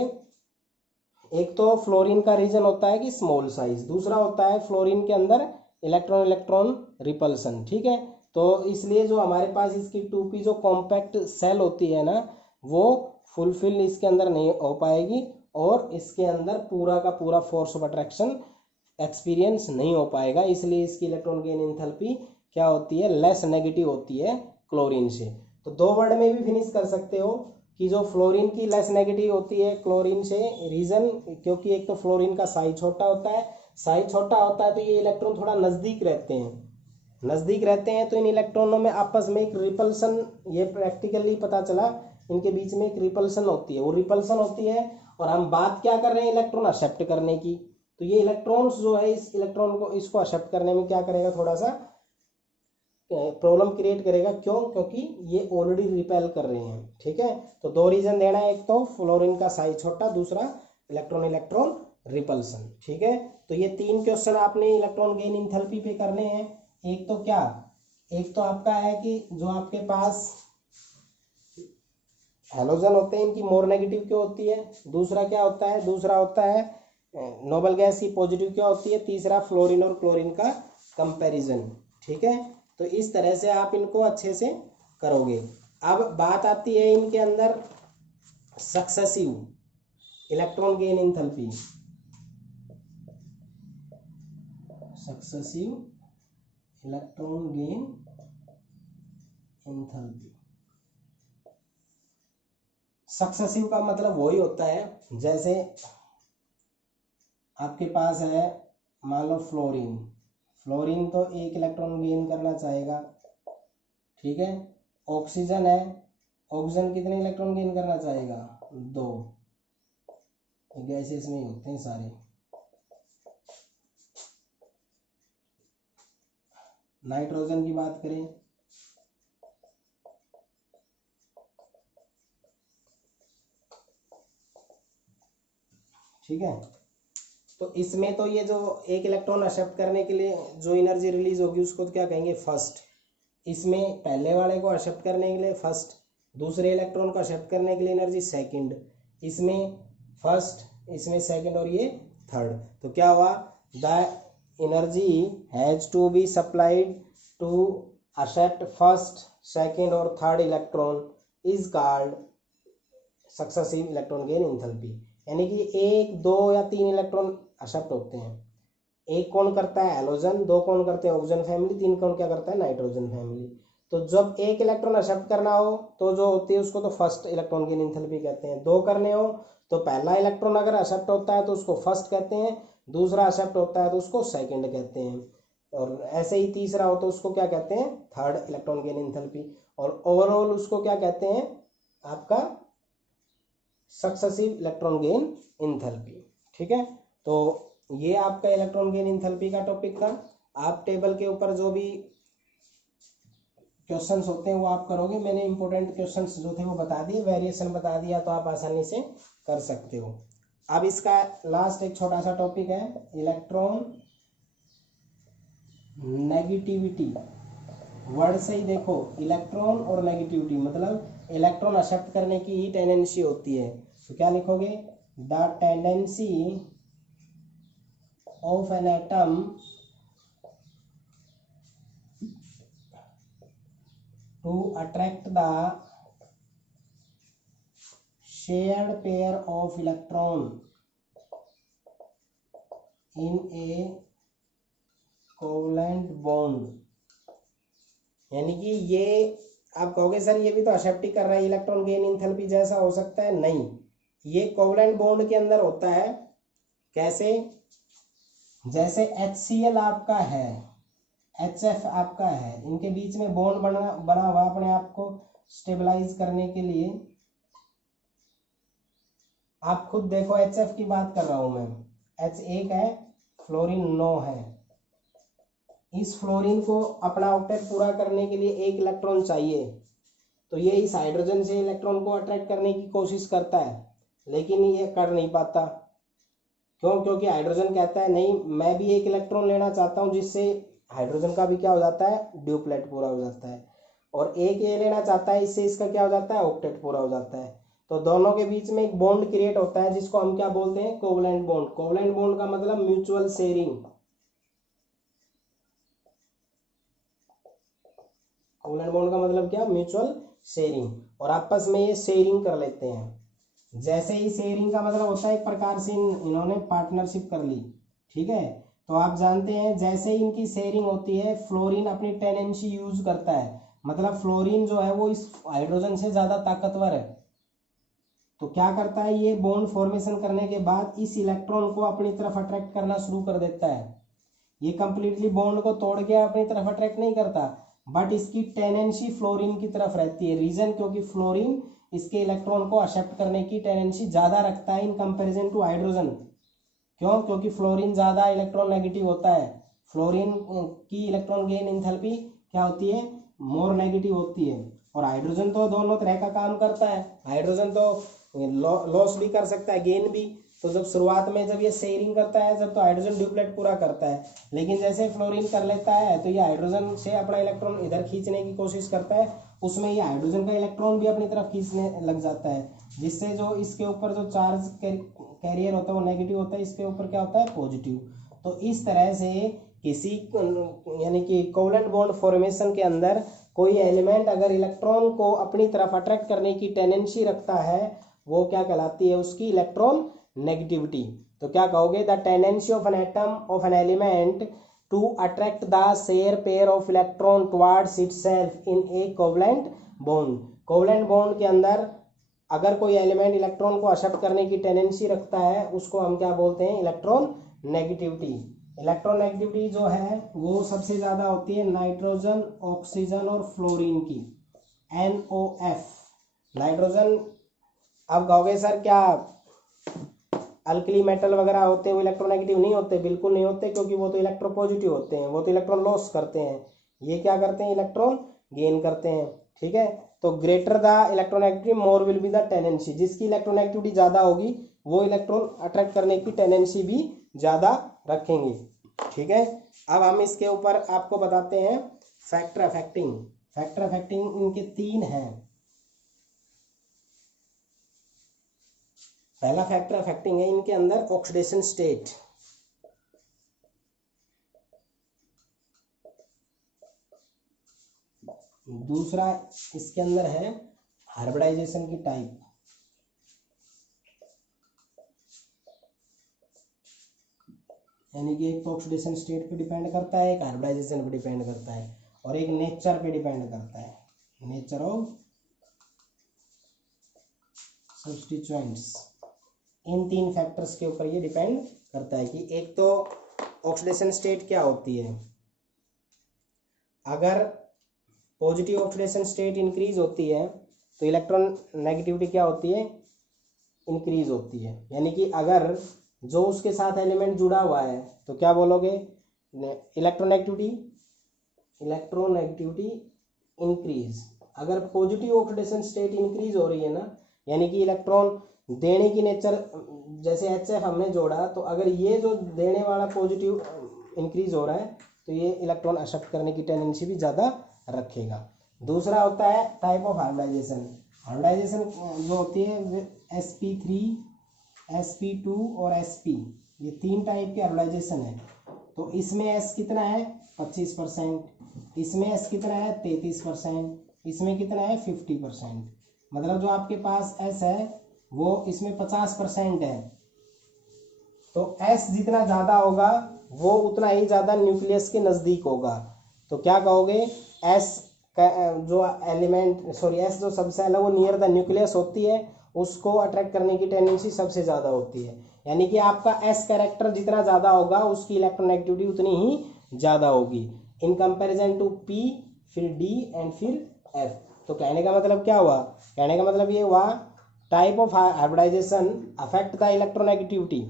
एक तो फ्लोरीन का रीजन होता है कि स्मॉल साइज, दूसरा होता है फ्लोरीन के अंदर इलेक्ट्रॉन रिपल्सन। ठीक है, तो इसलिए जो हमारे पास इसकी 2p जो कॉम्पैक्ट सेल होती है ना, वो फुलफिल इसके अंदर नहीं हो पाएगी और इसके अंदर पूरा का पूरा फोर्स ऑफ अट्रैक्शन एक्सपीरियंस नहीं हो पाएगा। इसलिए इसकी इलेक्ट्रॉन गेन एंथैल्पी क्या होती है, लेस नेगेटिव होती है क्लोरीन से। तो 2 वर्ड में भी फिनिश कर सकते हो कि जो फ्लोरीन की लेस नेगेटिव होती है क्लोरीन से, रीजन क्योंकि एक तो फ्लोरीन का साइज छोटा होता है, तो ये इलेक्ट्रॉन थोड़ा नज़दीक रहते हैं। तो इन इलेक्ट्रॉनों में आपस में एक रिपल्सन, ये प्रैक्टिकली पता चला, इनके बीच में एक रिपल्सन होती है, वो रिपल्सन होती है। और हम बात क्या कर रहे हैं, इलेक्ट्रॉन एक्सेप्ट करने की। तो ये इलेक्ट्रॉन्स जो है इस इलेक्ट्रॉन को इसको एक्सेप्ट करने में क्या करेगा, थोड़ा सा प्रॉब्लम क्रिएट करेगा। क्यों, क्योंकि ये ऑलरेडी रिपेल कर रहे हैं। ठीक है, तो 2 रीजन देना है, एक तो फ्लोरीन का साइज छोटा, दूसरा इलेक्ट्रॉन रिपल्सन। ठीक है, तो ये 3 क्वेश्चन आपने इलेक्ट्रॉन गेन एंथैल्पी पे करने हैं। एक तो क्या, एक तो आपका है कि जो आपके पास हैलोजन होते हैं इनकी मोर नेगेटिव क्यों होती है, दूसरा क्या होता है, दूसरा होता है नोबल गैस की पॉजिटिव क्या होती है, तीसरा फ्लोरीन और क्लोरीन का कंपैरिजन। ठीक है, तो इस तरह से आप इनको अच्छे से करोगे। अब बात आती है इनके अंदर successive electron gain enthalpy, successive electron gain enthalpy. Successive का मतलब वही होता है, जैसे आपके पास है मान लो फ्लोरीन तो 1 इलेक्ट्रॉन गेन करना चाहेगा। ठीक है, ऑक्सीजन है, ऑक्सीजन कितने इलेक्ट्रॉन गेन करना चाहेगा, 2। गैसेस में होते हैं सारे। नाइट्रोजन की बात करें, ठीक है, तो इसमें तो ये जो 1 इलेक्ट्रॉन एक्सेप्ट करने के लिए जो एनर्जी रिलीज होगी उसको तो क्या कहेंगे, फर्स्ट। इसमें पहले वाले को एक्सेप्ट करने के लिए फर्स्ट, दूसरे इलेक्ट्रॉन को एक्सेप्ट करने के लिए एनर्जी सेकंड। इसमें फर्स्ट, इसमें सेकंड और ये थर्ड। तो क्या हुआ, the energy has to be supplied to accept first, second और third electron is called successive electron gain enthalpy. यानी कि 1 2 या 3 इलेक्ट्रॉन एक्सेप्ट होते हैं। 1 कौन करता है, हैलोजन, 2 कौन करते हैं, ऑक्सीजन फैमिली, 3 कौन क्या करता है, नाइट्रोजन फैमिली। तो जब 1 इलेक्ट्रॉन एक्सेप्ट करना हो तो जो होती है उसको तो फर्स्ट इलेक्ट्रॉन गेन एंथैल्पी कहते हैं। 2 करने हो तो पहला इलेक्ट्रॉन अगर एक्सेप्ट होता है तो उसको फर्स्ट कहते हैं, दूसरा एक्सेप्ट होता है तो उसको सेकंड कहते हैं, और ऐसे ही तीसरा हो तो उसको क्या कहते हैं, थर्ड इलेक्ट्रॉन गेन एंथैल्पी। और ओवरऑल उसको क्या कहते हैं, आपका सक्सेसिव इलेक्ट्रॉन गेन एंथैल्पी। ठीक है, तो ये आपका इलेक्ट्रॉन गेन एंथैल्पी का टॉपिक था। आप टेबल के ऊपर जो भी क्वेश्चंस होते हैं वो आप करोगे। मैंने इंपॉर्टेंट क्वेश्चंस जो थे वो बता दिए, वेरिएशन बता दिया, तो आप आसानी से कर सकते हो। अब इसका लास्ट एक छोटा सा टॉपिक है, इलेक्ट्रॉन नेगेटिविटी। वर्ड से ही देखो, इलेक्ट्रॉन और नेगेटिविटी मतलब इलेक्ट्रॉन एक्सेप्ट करने की ही टेंडेंसी होती है। तो क्या लिखोगे, the tendency of an atom to attract the shared pair of electron in a covalent bond, यानी कि ये आप कहोगे सर ये भी तो असेप्टिक कर रहा है, इलेक्ट्रॉन गेन इंथैल्पी जैसा हो सकता है, नहीं, ये कोवलेंट बॉन्ड के अंदर होता है। कैसे? जैसे HCl आपका है, HF आपका है, इनके बीच में बॉन्ड बना हुआ अपने आप को स्टेबलाइज करने के लिए। आप खुद देखो, HF की बात कर रहा हूं मैं, H एक है, फ्लोरीन 9 है। इस फ्लोरीन को अपना ऑक्टेट पूरा करने के लिए एक इलेक्ट्रॉन चाहिए, तो ये इस हाइड्रोजन से इलेक्ट्रॉन को अट्रैक्ट करने की कोशिश करता है, लेकिन ये कर नहीं पाता। क्यों? क्योंकि हाइड्रोजन कहता है नहीं, मैं भी एक इलेक्ट्रॉन लेना चाहता हूं, जिससे हाइड्रोजन का भी क्या हो जाता है, ड्यूप्लेट पूरा हो जाता है, और एक ये लेना चाहता है, इससे इसका क्या हो जाता है, ऑक्टेट पूरा हो जाता है। तो दोनों के बीच में एक बॉन्ड क्रिएट होता है, जिसको हम क्या बोलते हैं, कोवलेंट बॉन्ड। कोवलेंट बॉन्ड का मतलब म्यूचुअल शेयरिंग। कोवलेंट बॉन्ड का मतलब क्या, म्यूचुअल शेयरिंग, और आपस में ये शेयरिंग कर लेते हैं। जैसे ही शेयरिंग का मतलब होता है एक प्रकार से इन्होंने पार्टनरशिप कर ली, ठीक है। तो आप जानते हैं जैसे ही इनकी शेयरिंग होती है, फ्लोरीन अपनी टेंडेंसी यूज करता है, मतलब फ्लोरीन जो है वो इस हाइड्रोजन से ज्यादा ताकतवर है। तो क्या करता है, ये बॉन्ड फॉर्मेशन करने के बाद इस इलेक्ट्रॉन को अपनी तरफ अट्रैक्ट करना शुरू कर देता है। ये कंप्लीटली बॉन्ड को तोड़ के अपनी तरफ अट्रैक्ट नहीं करता, बट इसकी टेंडेंसी फ्लोरीन की तरफ रहती है। रीजन, क्योंकि फ्लोरीन इसके इलेक्ट्रॉन को एक्सेप्ट करने की टेंडेंसी ज्यादा रखता है इन कंपैरिजन टू हाइड्रोजन। क्यों? क्योंकि फ्लोरीन ज्यादा इलेक्ट्रॉन नेगेटिव होता है। फ्लोरीन की इलेक्ट्रॉन गेन एंथैल्पी क्या होती है, मोर नेगेटिव होती है। और हाइड्रोजन तो दोनों तरह का काम करता है, हाइड्रोजन तो लॉस भी कर सकता है, गेन भी। तो जब शुरुआत में जब ये शेयरिंग करता है, जब तो हाइड्रोजन ड्यूप्लेट पूरा करता है, लेकिन जैसे फ्लोरीन कर लेता है तो ये हाइड्रोजन से अपना इलेक्ट्रॉन इधर खींचने की कोशिश करता है, उसमें ये हाइड्रोजन का इलेक्ट्रॉन भी अपनी तरफ खींचने लग जाता है, जिससे जो इसके ऊपर जो चार्ज कैरियर होता है वो नेगेटिव होता है, इसके ऊपर क्या होता है, पॉजिटिव। तो इस तरह से किसी यानी कि कोवलेंट बॉन्ड फॉर्मेशन के अंदर कोई एलिमेंट अगर इलेक्ट्रॉन को अपनी तरफ अट्रैक्ट करने की टेंडेंसी रखता है, वो क्या कहलाती है, उसकी इलेक्ट्रॉन नेगेटिविटी। तो क्या कहोगे, the tendency of an atom of an element to attract the share pair of electron towards itself in a covalent bond. Covalent bond के अंदर अगर कोई एलिमेंट इलेक्ट्रॉन को एक्सेप्ट करने की टेंडेंसी रखता है, उसको हम क्या बोलते हैं, इलेक्ट्रॉन नेगेटिविटी। इलेक्ट्रॉन नेगेटिविटी जो है वो सबसे ज्यादा होती है नाइट्रोजन, ऑक्सीजन और फ्लोरीन की, NOF। नाइट्रोजन, अब कहोगे सर क्या अल्कली मेटल वगैरह होते हैं वो इलेक्ट्रोनेगेटिव नहीं होते? बिल्कुल नहीं होते, क्योंकि वो तो इलेक्ट्रोपॉजिटिव होते हैं, वो तो इलेक्ट्रॉन लॉस करते हैं। ये क्या करते हैं, इलेक्ट्रॉन गेन करते हैं, ठीक है। तो greater the electronegative more will be the tendency, जिसकी इलेक्ट्रोनेगेटिविटी ज्यादा होगी वो इलेक्ट्रॉन अट्रैक्ट करने की टेंडेंसी भी ज्यादा रखेंगे, ठीक है। अब हम इसके ऊपर आपको बताते हैं फैक्टर अफेक्टिंग। फैक्टर अफेक्टिंग इनके 3 हैं। पहला फैक्टर अफेक्टिंग है इनके अंदर ऑक्सीडेशन स्टेट। दूसरा इसके अंदर है हाइब्रिडाइजेशन की टाइप। यानी कि एक तो ऑक्सीडेशन स्टेट पे डिपेंड करता है, एक हाइब्रिडाइजेशन पे डिपेंड करता है, और एक नेचर पे डिपेंड करता है, nature of substituents. In 3 factors के ऊपर ये डिपेंड करता है कि एक तो ऑक्सीडेशन स्टेट क्या होती है। अगर पॉजिटिव ऑक्सीडेशन स्टेट इंक्रीज होती है तो इलेक्ट्रॉन नेगेटिविटी क्या होती है, इंक्रीज होती है। यानी कि अगर जो उसके साथ एलिमेंट जुड़ा हुआ है तो क्या बोलोगे, इलेक्ट्रोनेगेटिविटी इंक्रीज। अगर पॉजिटिव ऑक्सीडेशन स्टेट इंक्रीज हो रही है ना, यानी कि इलेक्ट्रॉन देने की नेचर, जैसे HF हमने जोड़ा, तो अगर ये जो देने वाला पॉजिटिव इंक्रीज हो रहा है तो ये इलेक्ट्रॉन एक्सेप्ट करने की टेंडेंसी भी ज़्यादा रखेगा। दूसरा होता है टाइप ऑफ हाइब्रिडाइजेशन। हाइब्रिडाइजेशन जो होती है sp3, sp2 और sp, ये 3 टाइप के हाइब्रिडाइजेशन है। तो इसमें S कितना है, 25%, इसमें S कितना है, 33%, इसमें कितना है, 50%। मतलब जो आपके पास S है वो इसमें 50% है, तो S जितना ज़्यादा होगा वो उतना ही ज़्यादा न्यूक्लियस के नज़दीक होगा। तो क्या कहोगे, S का जो एलिमेंट एस जो सबसेल है वो नियर द न्यूक्लियस होती है, उसको अट्रैक्ट करने की टेंडेंसी सबसे ज़्यादा होती है। यानी कि आपका S कैरेक्टर जितना ज़्यादा होगा उसकी इलेक्ट्रोनेगेटिविटी उतनी ही ज़्यादा होगी इन कंपैरिजन टू P, फिर D एंड फिर F। तो कहने का मतलब क्या हुआ, कहने का मतलब ये हुआ type of hybridization affect the electronegativity.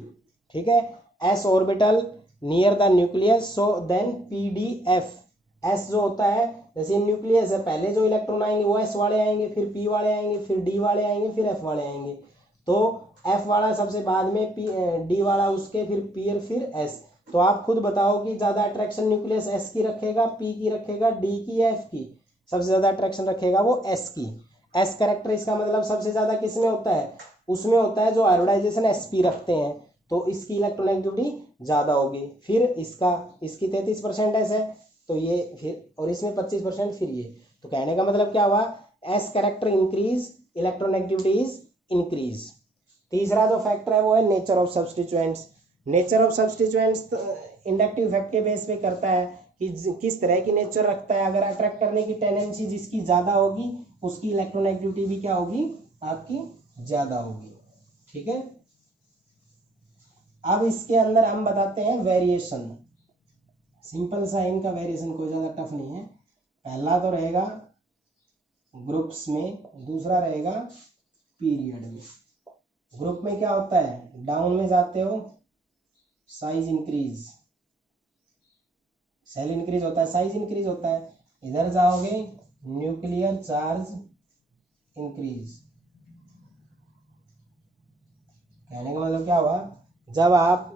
ठीक है, S orbital near the nucleus, so then PDF। S जो होता है, जैसे न्यूक्लियस है, पहले जो इलेक्ट्रॉन आएंगे वो S वाले आएंगे, फिर P वाले आएंगे, फिर D वाले आएंगे, फिर F वाले आएंगे। तो F वाला सबसे बाद में, D वाला उसके, फिर P और फिर S। तो आप खुद बताओ कि ज़्यादा अट्रैक्शन न्यूक्लियस S की रखेगा, P की रखेगा, D की या F की? सबसे ज़्यादा अट्रैक्शन रखेगा वो S की। S कैरेक्टर इसका मतलब सबसे ज़्यादा किस में होता है, उसमें होता है जो हाइब्रिडाइजेशन SP रखते हैं, तो इसकी इलेक्ट्रोनेगेटिविटी ज़्यादा होगी। फिर इसकी 33% S है, तो ये फिर, और इसमें 25% फिर ये। तो कहने का मतलब क्या हुआ, S character increase, electronegativity is increase. तीसरा जो फैक्टर है वो है nature of substituents. Nature of substituents inductive effect के बेस पे करता है कि किस तरह की नेचर रखता है। अगर अट्रैक्ट करने की टेंडेंसी जिसकी ज़्यादा होगी उसकी इलेक्ट्रोनेगेटिविटी भी क्या होगी, आपकी ज़्यादा होगी। ठीक है, अब इसके अंदर हम बताते हैं वेरिएशन। सिंपल सा इनका वेरिएशन, कोई ज़्यादा टफ नहीं है। पहला तो रहेगा ग्रुप्स में, दूसरा रहेगा पीरियड में। ग्रुप में क्या होता है, डाउन में जाते हो साइज इंक्रीज, सेल इंक्रीज होता है, साइज इंक्रीज होता है। इधर जाओगे न्यूक्लियर चार्ज इंक्रीज। कहने का मतलब क्या हुआ, जब आप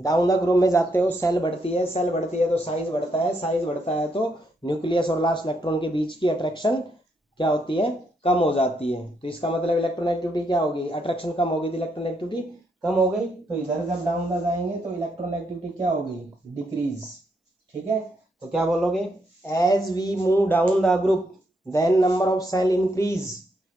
डाउन द ग्रुप में जाते हो सेल बढ़ती है, सेल बढ़ती है तो साइज बढ़ता है, साइज बढ़ता है तो न्यूक्लियस और लास्ट इलेक्ट्रॉन के बीच की अट्रैक्शन क्या होती है, कम हो जाती है। तो इसका मतलब इलेक्ट्रोनेगेटिविटी क्या होगी, अट्रैक्शन कम होगी तो इलेक्ट्रोनेगेटिविटी कम हो गई। तो इधर जब डाउन द जाएंगे तो इलेक्ट्रोनेगेटिविटी क्या होगी, डिक्रीज। ठीक है, तो क्या बोलोगे, as we move down the group then number of shell increase,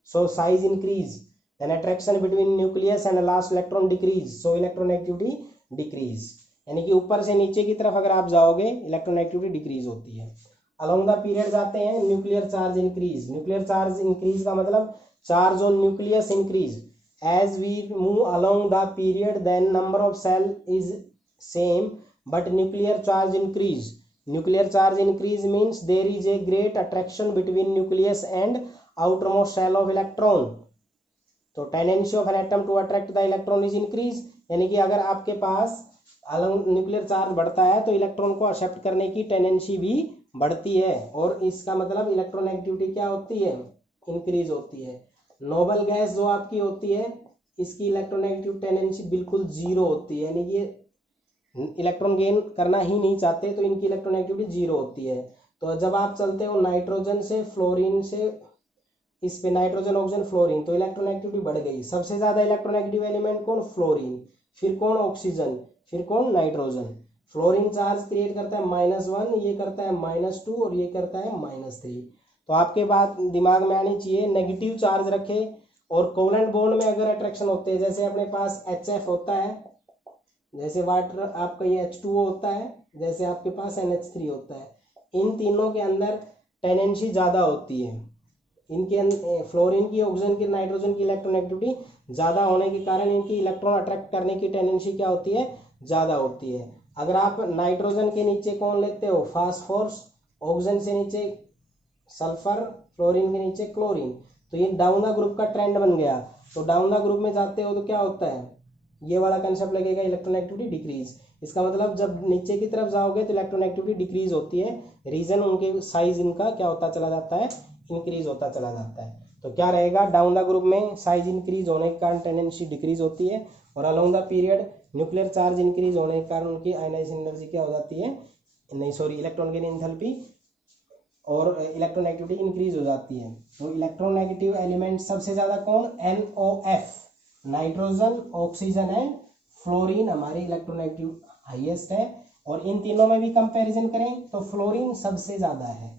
so size increase, then attraction between nucleus and last electron decrease, so electronegativity decrease। यानी कि ऊपर से नीचे की तरफ अगर आप जाओगे इलेक्ट्रोनेगेटिविटी डिक्रीज होती है। अलोंग द पीरियड जाते हैं, nuclear charge increase. Nuclear charge increase का मतलब charge on nucleus increase. As we move along the period then number of shell is same but nuclear charge increase. Nuclear charge increase means there is a great attraction between nucleus and outermost shell of electron. तो tendency of an atom to attract the electron is increase. यानी कि अगर आपके पास nuclear charge बढ़ता है तो electron को accept करने की टेंडेंसी भी बढ़ती है, और इसका मतलब इलेक्ट्रोनेगेटिविटी क्या होती है, इंक्रीज होती है। नोबल गैस जो आपकी होती है इसकी इलेक्ट्रोनेगेटिव टेंडेंसी बिल्कुल जीरो होती है, यानी कि इलेक्ट्रॉन गेन करना ही नहीं चाहते तो इनकी इलेक्ट्रोनेगेटिविटी जीरो होती है। तो जब आप चलते हो नाइट्रोजन से फ्लोरीन से इस पे, नाइट्रोजन ऑक्सीजन फ्लोरीन, तो इलेक्ट्रोनेगेटिविटी बढ़ गई। सबसे ज्यादा इलेक्ट्रोनेगेटिव एलिमेंट कौन, फ्लोरीन, फिर कौन ऑक्सीजन, फिर कौन नाइट्रोजन। फ्लोरीन चार्ज क्रिएट करता है -1, ये करता है -2 और ये करता है -3। तो आपके बात दिमाग में आनी चाहिए, नेगेटिव चार्ज रखे और कोवेलेंट बॉन्ड में अगर अट्रैक्शन होते हैं, जैसे अपने पास HF होता है, जैसे वाटर आपका ये H2O होता है, जैसे आपके पास NH3 होता है, इन तीनों के अंदर टेंडेंसी ज़्यादा होती है। इनके फ्लोरीन की, ऑक्सीजन की, नाइट्रोजन की इलेक्ट्रोनेगेटिविटी ज़्यादा होने के कारण इनकी इलेक्ट्रॉन अट्रैक्ट करने की टेंडेंसी क्या होती है, ज़्यादा होती है। अगर आप नाइट्रोजन के नीचे कौन लेते हो, फास्फोरस, ऑक्सीजन से नीचे सल्फर, फ्लोरीन के नीचे क्लोरीन, तो ये डाउन द ग्रुप का ट्रेंड बन गया। तो डाउन द ग्रुप में जाते हो तो क्या होता है, ये वाला कंसेप्ट लगेगा, इलेक्ट्रोनेगेटिविटी डिक्रीज। इसका मतलब जब नीचे की तरफ जाओगे तो इलेक्ट्रोनेगेटिविटी डिक्रीज होती है, रीजन उनके साइज इनका क्या होता चला जाता है, इंक्रीज होता चला जाता है। तो क्या रहेगा, डाउन द ग्रुप में साइज इंक्रीज होने के कारण टेंडेंसी डिक्रीज होती है, और along the period nuclear charge increase होने के कारण उनकी आयनाइजेशन एनर्जी क्या हो जाती है, नहीं सॉरी, इलेक्ट्रॉन गेन एंथैल्पी और इलेक्ट्रोनेगेटिविटी इंक्रीज हो जाती है। तो इलेक्ट्रोनेगेटिव एलिमेंट सबसे ज्यादा कौन, NOF, nitrogen, oxygen and fluorine हमारी इलेक्ट्रोनेगेटिव हाईएस्ट है। और इन तीनों में भी कंपैरिजन करें तो फ्लोरीन सबसे ज्यादा है।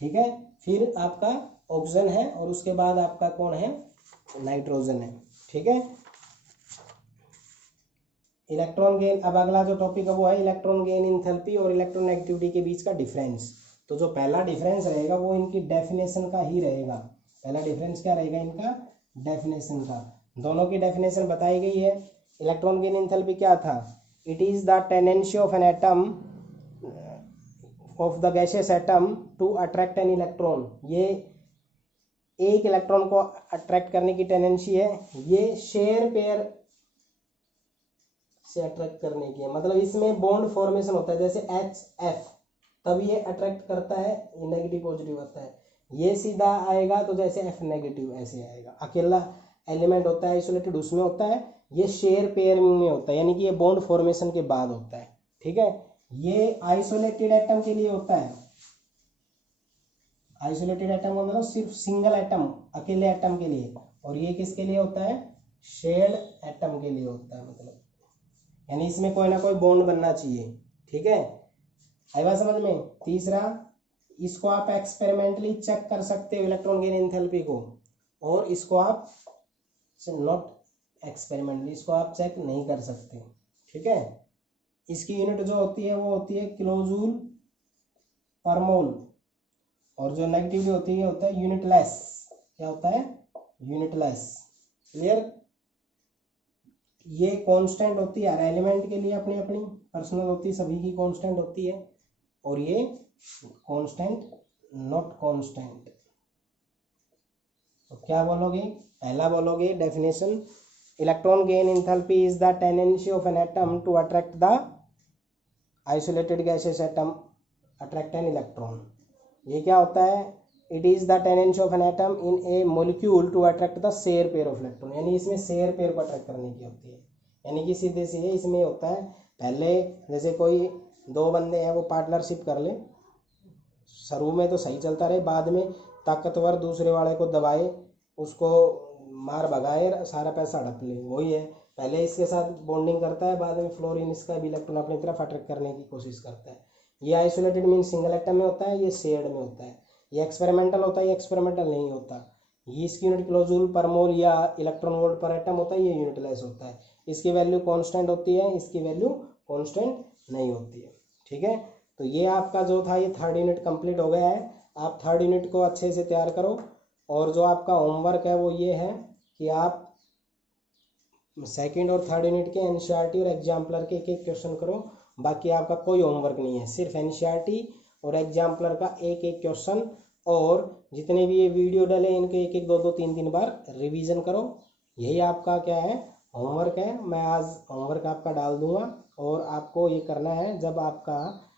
ठीक है, फिर आपका ऑक्सीजन है और उसके बाद आपका कौन है, नाइट्रोजन है। ठीक है। इलेक्ट्रॉन गेन, अब अगला जो टॉपिक है वो है इलेक्ट्रॉन गेन इंथैल्पी और इलेक्ट्रॉन नेगेटिविटी के बीच का डिफरेंस। तो जो पहला डिफरेंस रहेगा वो इनकी डेफिनेशन का ही रहेगा। पहला डिफरेंस क्या रहेगा इनका, डेफिनेशन का। दोनों की डेफिनेशन बताई गई है। इलेक्ट्रॉन गेन इंथैल्पी क्या था, it is the tendency of an atom of the gaseous atom to attract an electron. ये एक इलेक्ट्रॉन को अट्रैक्ट करने की टेंडेंसी है, ये शेयर पेयर से अट्रैक्ट करने की है। मतलब इसमें बॉन्ड फॉर्मेशन होता है, जैसे HF, तब ये अट्रैक्ट करता है, ये नेगेटिव पॉजिटिव होता है। ये सीधा आएगा तो जैसे F नेगेटिव ऐसे आएगा। अकेला एलिमेंट होता है आइसोलेटेड, उसमें होता है, ये शेयर पेयर में होता है, यानी कि ये बॉन्ड फॉर्मेशन के बाद होता है। ठीक है, ये आइसोलेटेड एटम के लिए होता है। आइसोलेटेड एटम का मतलब सिर्फ सिंगल एटम, अकेले एटम के लिए। और ये किसके लिए होता है, शेयर्ड एटम के लिए होता है। मतलब यानी इसमें कोई ना कोई बॉन्ड बनना चाहिए। ठीक है, आई बात समझ में। तीसरा, इसको आप एक्सपेरिमेंटली चेक कर सकते हो इलेक्ट्रॉन गेन एंथैल्पी को, और इसको आप नॉट एक्सपेरिमेंटली, इसको आप चेक नहीं कर सकते। ठीक है, इसकी यूनिट जो होती है वो होती है किलोजूल पर मोल, और जो नेगेटिविटी होती है होता है यूनिटलेस। क्या होता है, यूनिटलेस। क्लियर। ये कांस्टेंट होती है हर एलिमेंट के लिए, अपनी अपनी पर्सनल होती है, सभी की कांस्टेंट होती है। और ये कांस्टेंट नॉट कांस्टेंट। तो क्या बोलोगे, पहला बोलोगे definition, electron gain enthalpy is the tendency of an atom to attract the isolated gaseous atom attract an electron. ये क्या होता है, it is the tendency of an atom in a molecule to attract the share pair of electron. यानी इसमें share pair को attract करने की होती है। यानी कि सीधे सीधे इसमें होता है, पहले जैसे कोई दो बंदे हैं वो पार्टनरशिप कर ले, शुरू में तो सही चलता रहे, बाद में ताकतवर दूसरे वाले को दबाए, उसको मार भगाए, सारा पैसा हड़प ले। वही है, पहले इसके साथ बॉन्डिंग करता है, बाद में फ्लोरीन इसका भी इलेक्ट्रॉन अपनी तरफ अट्रैक्ट करने की कोशिश करता है। ये आइसोलेटेड मीन सिंगल एटम में होता है, ये शेयर्ड में होता है। ये एक्सपेरिमेंटल होता है, ये एक्सपेरिमेंटल नहीं होता। ये इसकी यूनिट किलोजूल पर मोल या इलेक्ट्रॉन वोल्ट पर एटम होता है, ये यूनिटलेस होता है। इसकी वैल्यू कांस्टेंट होती है, इसकी वैल्यू कांस्टेंट नहीं होती है। ठीक है, तो ये आपका जो था ये थर्ड यूनिट कंप्लीट हो गया है। आप थर्ड यूनिट को अच्छे से तैयार करो, और जो आपका होमवर्क है वो ये है कि आप सेकंड और थर्ड यूनिट के एनसीईआरटी और एग्जाम्पलर के एक एक क्वेश्चन करो। बाकी आपका कोई होमवर्क नहीं है, सिर्फ एनसीईआरटी और एग्जाम्पलर का एक एक क्वेश्चन, और जितने भी ये वीडियो डले इनके एक एक दो दो तीन तीन बार रिवीजन करो। यही आपका क्या है, होमवर्क है। मैं आज होमवर्क आपका डाल दूंगा, और आपको ये करना है, जब आपका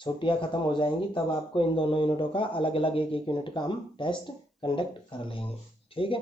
छुट्टियां ख़त्म हो जाएंगी तब आपको इन दोनों यूनिटों का अलग अलग एक एक यूनिट का हम टेस्ट कंडक्ट कर लेंगे। ठीक है।